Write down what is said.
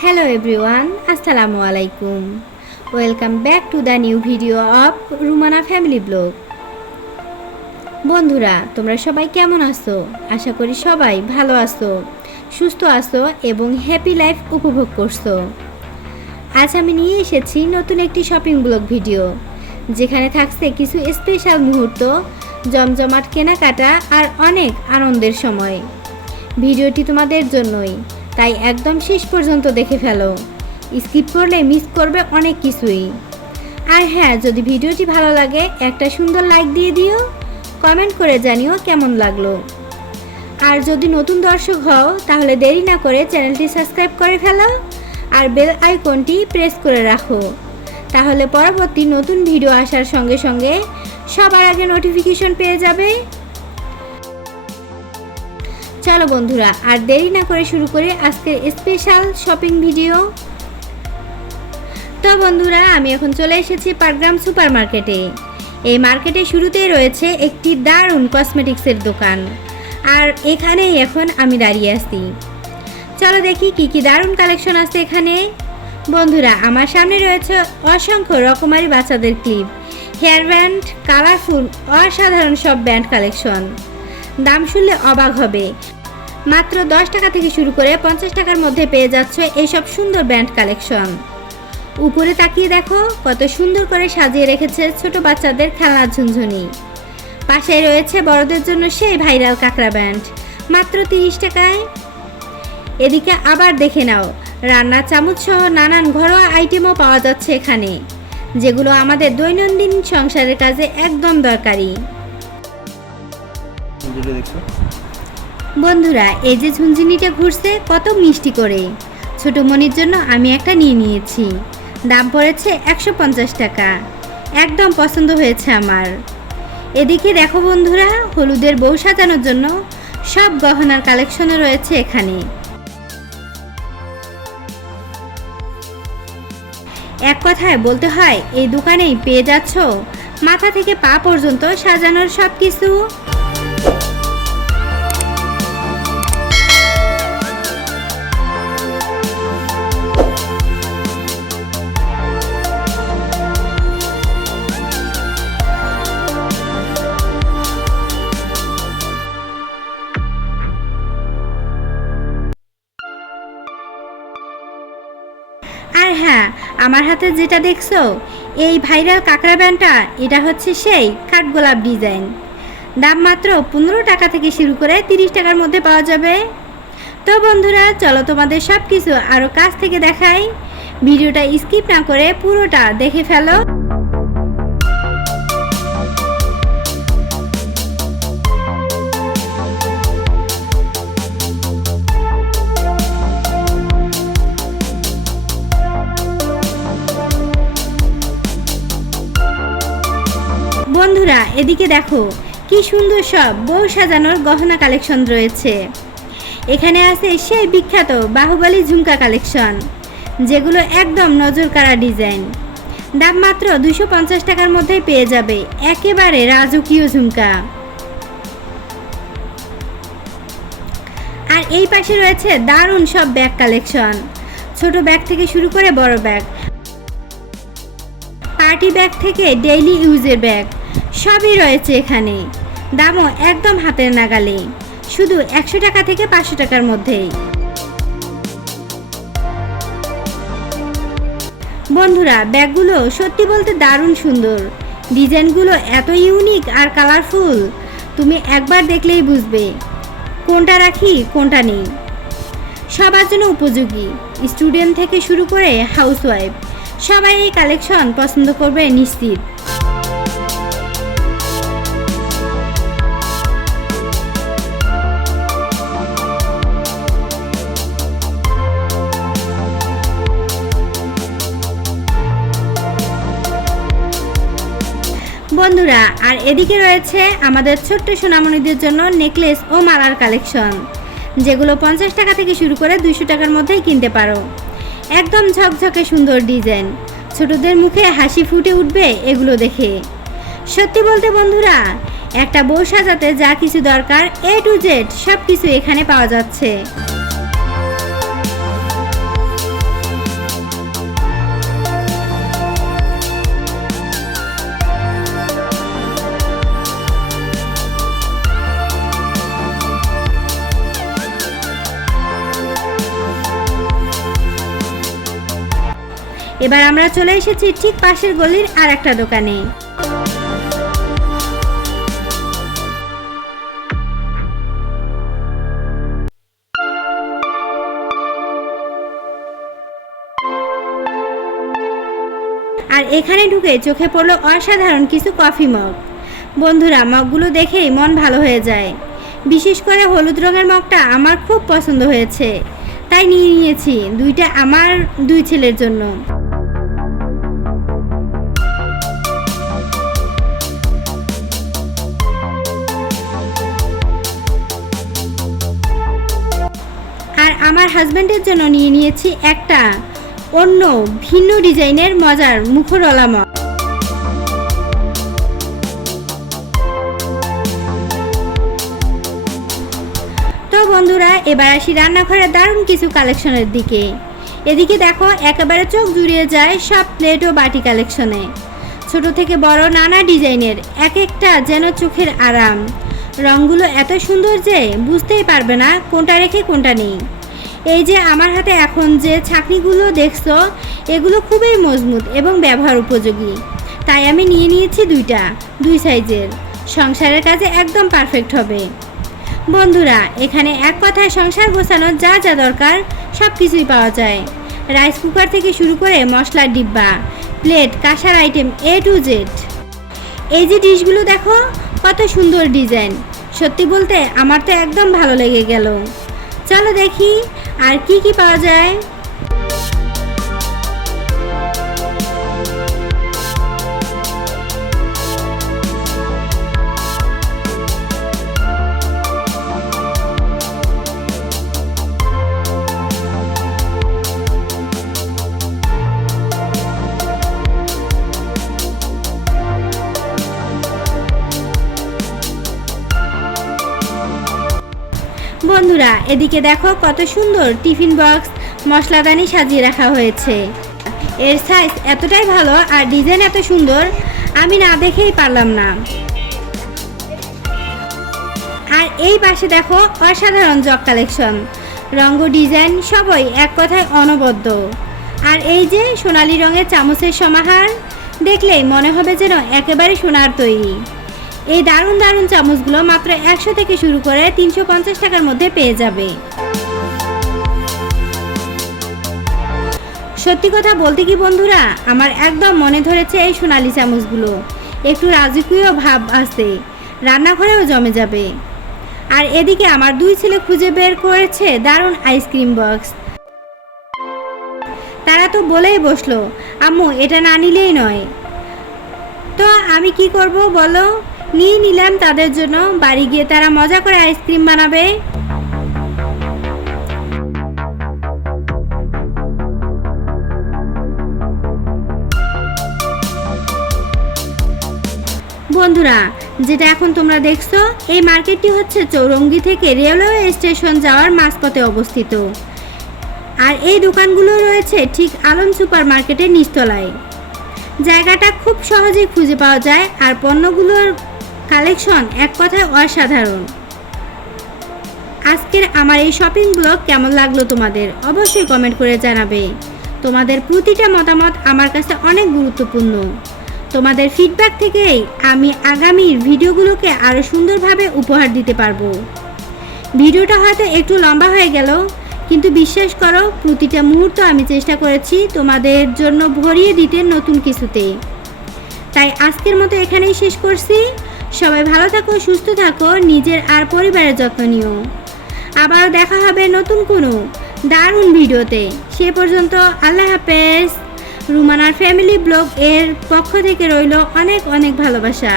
Hello everyone আসসালামু আলাইকুম। Welcome back to the new video of Rumana family blog বন্ধুরা, তোমরা সবাই কেমন আছো? আশা করি সবাই ভালো আছো, সুস্থ আছো এবং হ্যাপি লাইফ উপভোগ করছ। আজ আমি নিয়ে এসেছি নতুন একটি শপিং ব্লগ ভিডিও যেখানে থাকছে কিছু স্পেশাল মুহূর্ত, জমজমাট কেনাকাটা আর অনেক আনন্দের সময়। ভিডিওটি তোমাদের জন্যই। তাই একদম শেষ পর্যন্ত দেখে ফেলো। স্কিপ করলে মিস করবে অনেক কিছুই। আর হ্যাঁ যদি ভিডিওটি ভালো লাগে, একটা সুন্দর লাইক দিয়ে দিও। কমেন্ট করে জানিও কেমন লাগল। আর যদি নতুন দর্শক হও, তাহলে দেরি না করে চ্যানেলটি সাবস্ক্রাইব করে ফেলো আর বেল আইকনটি প্রেস করে রাখো। তাহলে পরবর্তী নতুন ভিডিও আসার সঙ্গে সঙ্গে সবার আগে নোটিফিকেশন পেয়ে যাবে। চলো বন্ধুরা, আর দেরি না করে শুরু করি আজকের স্পেশাল শপিং ভিডিও তো বন্ধুরা, আমি এখন চলে এসেছি পাটগ্রাম সুপার মার্কেটে এই মার্কেটে শুরুতেই রয়েছে একটি দারুণ কসমেটিক্সের দোকান। আর এখানেই এখন আমি দাঁড়িয়ে আছি। চলো দেখি কি কি দারুণ কালেকশন আছে এখানে। বন্ধুরা, আমার সামনে রয়েছে অসংখ্য রকমারি বাচ্চাদের ক্লিপ হেয়ার ব্যান্ড কালারফুল অসাধারণ সব ব্যান্ড কালেকশন দাম শুনলে অবাক হবে। মাত্র দশ টাকা থেকে শুরু করে পঞ্চাশ টাকার মধ্যে পেয়ে যাচ্ছে এইসব সুন্দর ব্যান্ড কালেকশন। উপরে তাকিয়ে দেখো, কত সুন্দর করে সাজিয়ে রেখেছে ছোট বাচ্চাদের খেলনা ঝুনঝুনি। পাশে রয়েছে বড়দের জন্য সেই ভাইরাল কাঁকড়া ব্যান্ড। মাত্র তিরিশ টাকায়। এদিকে আবার দেখে নাও, রান্নার চামচ সহ নানান ঘরোয়া আইটেমও পাওয়া যাচ্ছে এখানে, যেগুলো আমাদের দৈনন্দিন সংসারের কাজে একদম দরকারি। বন্ধুরা, এই যে ঝুনঝুনিটা ঘুরছে, কত মিষ্টি করে। ছোট মনির জন্য আমি একটা নিয়ে নিয়েছি। দাম পড়েছে একশো পঞ্চাশ টাকা। একদম পছন্দ হয়েছে আমার। এদিকে দেখো বন্ধুরা, হলুদের বউ সাজানোর জন্য সব গহনার কালেকশনও রয়েছে এখানে। এক কথায় বলতে হয়, এই দোকানেই পেয়ে যাচ্ছ? মাথা থেকে পা পর্যন্ত সাজানোর সব কিছু আর হ্যাঁ আমার হাতে যেটা দেখছ, এই ভাইরাল কাঁকড়া ব্যান্ডটা, এটা হচ্ছে সেই কাঠগোলাপ ডিজাইন। দাম মাত্র পনেরো টাকা থেকে শুরু করে তিরিশ টাকার মধ্যে পাওয়া যাবে। তো বন্ধুরা, চলো তোমাদের সব কিছু আরও কাছ থেকে দেখাই। ভিডিওটা স্কিপ না করে পুরোটা দেখে ফেলো। বন্ধুরা, এদিকে দেখো, কি সুন্দর সব বউ সাজানোর গহনা কালেকশন রয়েছে। এখানে আছে সেই বিখ্যাত বাহুবলী ঝুমকা কালেকশন, যেগুলো একদম নজর কাড়া ডিজাইন। দাম মাত্র দুশো পঞ্চাশ টাকার মধ্যেই পেয়ে যাবে একেবারে রাজকীয় ঝুমকা। আর এই পাশে রয়েছে দারুণ সব ব্যাগ কালেকশন, ছোট ব্যাগ থেকে শুরু করে বড় ব্যাগ। পার্টি ব্যাগ থেকে ডেইলি ইউজের ব্যাগ। সবই রয়েছে এখানে। দামও একদম হাতের নাগালে। শুধু একশো টাকা থেকে পাঁচশো টাকার মধ্যেই। বন্ধুরা, ব্যাগগুলো সত্যি বলতে দারুণ সুন্দর। ডিজাইনগুলো এত ইউনিক আর কালারফুল, তুমি একবার দেখলেই বুঝবে কোনটা রাখি, কোনটা নেই। সবার জন্য উপযোগী। স্টুডেন্ট থেকে শুরু করে হাউসওয়াইফ সবাই এই কালেকশন পছন্দ করবে নিশ্চিত। বন্ধুরা, আর এদিকে রয়েছে আমাদের ছোট্ট সোনামণিদের জন্য নেকলেস ও মালার কালেকশন, যেগুলো পঞ্চাশ টাকা থেকে শুরু করে দুইশো টাকার মধ্যেই কিনতে পারো। একদম ঝকঝকে সুন্দর ডিজাইন, ছোটদের মুখে হাসি ফুটে উঠবে এগুলো দেখে। সত্যি বলতে বন্ধুরা, একটা বউ সাজাতে যা কিছু দরকার এ টু জেড সব কিছু এখানে পাওয়া যাচ্ছে। এবার আমরা চলে এসেছি ঠিক পাশের গলির আর একটা দোকানে। আর এখানে ঢুকে চোখে পড়ল অসাধারণ কিছু কফি মগ। বন্ধুরা, মগগুলো দেখেই মন ভালো হয়ে যায়। বিশেষ করে হলুদ রঙের মগটা আমার খুব পছন্দ হয়েছে। তাই নিয়ে নিয়েছি দুইটা আমার দুই ছেলের জন্য। হাজব্যান্ডের জন্য নিয়ে নিয়েছি একটা। অন্য, ভিন্ন ডিজাইনের মজার মুখরলা মগ। তো বন্ধুরা, এবার আসি রান্নাঘরের দারুণ কিছু কালেকশনের দিকে। এদিকে দেখো, একেবারে চোখ জুড়িয়ে যায় সব প্লেট ও বাটি কালেকশনে। ছোট থেকে বড় নানা ডিজাইনের এক একটা যেন চোখের আরাম। রঙগুলো এত সুন্দর যে বুঝতেই পারবে না কোনটা রেখে কোনটা নেই। এই যে আমার হাতে এখন যে ছাকনিগুলো দেখছ, এগুলো খুবই মজবুত এবং ব্যবহার উপযোগী। তাই আমি নিয়ে নিয়েছি দুইটা, দুই সাইজের। সংসারের কাজে একদম পারফেক্ট হবে। বন্ধুরা, এখানে এক কথায় সংসার গোছানোর যা যা দরকার সব কিছুই পাওয়া যায়। রাইস কুকার থেকে শুরু করে মশলার ডিব্বা প্লেট কাঁসার আইটেম এ টু জেড এই যে ডিশগুলো দেখো, কত সুন্দর ডিজাইন। সত্যি বলতে আমার তো একদম ভালো লেগে গেল। চলো দেখি আর কি কি পাওয়া যায় বন্ধুরা, এদিকে দেখো কত সুন্দর টিফিন বক্স, মশলাদানি সাজিয়ে রাখা হয়েছে। এর সাইজ এতটাই ভালো আর ডিজাইন এত সুন্দর, আমি না দেখেই পারলাম না। আর এই পাশে দেখো অসাধারণ জগ কালেকশন রঙ্গ ডিজাইন সবই এক কথায় অনবদ্য। আর এই যে সোনালি রঙের চামচের সমাহার, দেখলেই মনে হবে যেন একেবারে সোনার তৈরি। এই দারুণ দারুণ চামচগুলো মাত্র একশো থেকে শুরু করে তিনশো পঞ্চাশ টাকার মধ্যে পেয়ে যাবে। সত্যি কথা বলতে কি বন্ধুরা, আমার একদম মনে ধরেছে এই সোনালি চামচগুলো। একটু রাজকীয় ভাব আছে রান্নাঘরেও জমে যাবে। আর এদিকে আমার দুই ছেলে খুঁজে বের করেছে দারুণ আইসক্রিম বক্স। তারা তো বলেই বসল, আম্মু, এটা না নিলেই নয়। তো আমি কি করব বলো? নিয়ে নিলাম তাদের জন্য। বাড়ি গিয়ে তারা মজা করে আইসক্রিম বানাবে। বন্ধুরা, যেটা এখন তোমরা দেখছ, এই মার্কেটটি হচ্ছে চৌরঙ্গি থেকে রেলওয়ে স্টেশন যাওয়ার মাঝপথে অবস্থিত। আর এই দোকানগুলো রয়েছে ঠিক আলম সুপার মার্কেটের নিচতলায়। জায়গাটা খুব সহজেই খুঁজে পাওয়া যায়, আর পণ্যগুলোর কালেকশন এক কথায় অসাধারণ। আজকের আমার এই শপিং ব্লগ কেমন লাগল তোমাদের অবশ্যই কমেন্ট করে জানাবে। তোমাদের প্রতিটা মতামত আমার কাছে অনেক গুরুত্বপূর্ণ। তোমাদের ফিডব্যাক থেকেই আমি আগামীর ভিডিওগুলোকে আরও সুন্দরভাবে উপহার দিতে পারব। ভিডিওটা হয়তো একটু লম্বা হয়ে গেল, কিন্তু বিশ্বাস করো, প্রতিটা মুহূর্ত আমি চেষ্টা করেছি তোমাদের জন্য ভরিয়ে দিতে নতুন কিছুতে। তাই আজকের মতো এখানেই শেষ করছি। সবাই ভালো থাকো, সুস্থ থাকো, নিজের আর পরিবারের যত্ন নিও। আবারও দেখা হবে নতুন কোনো দারুণ ভিডিওতে। সে পর্যন্ত আল্লাহ হাফেজ। রুমানার ফ্যামিলি ব্লগ এর পক্ষ থেকে রইল অনেক অনেক ভালোবাসা।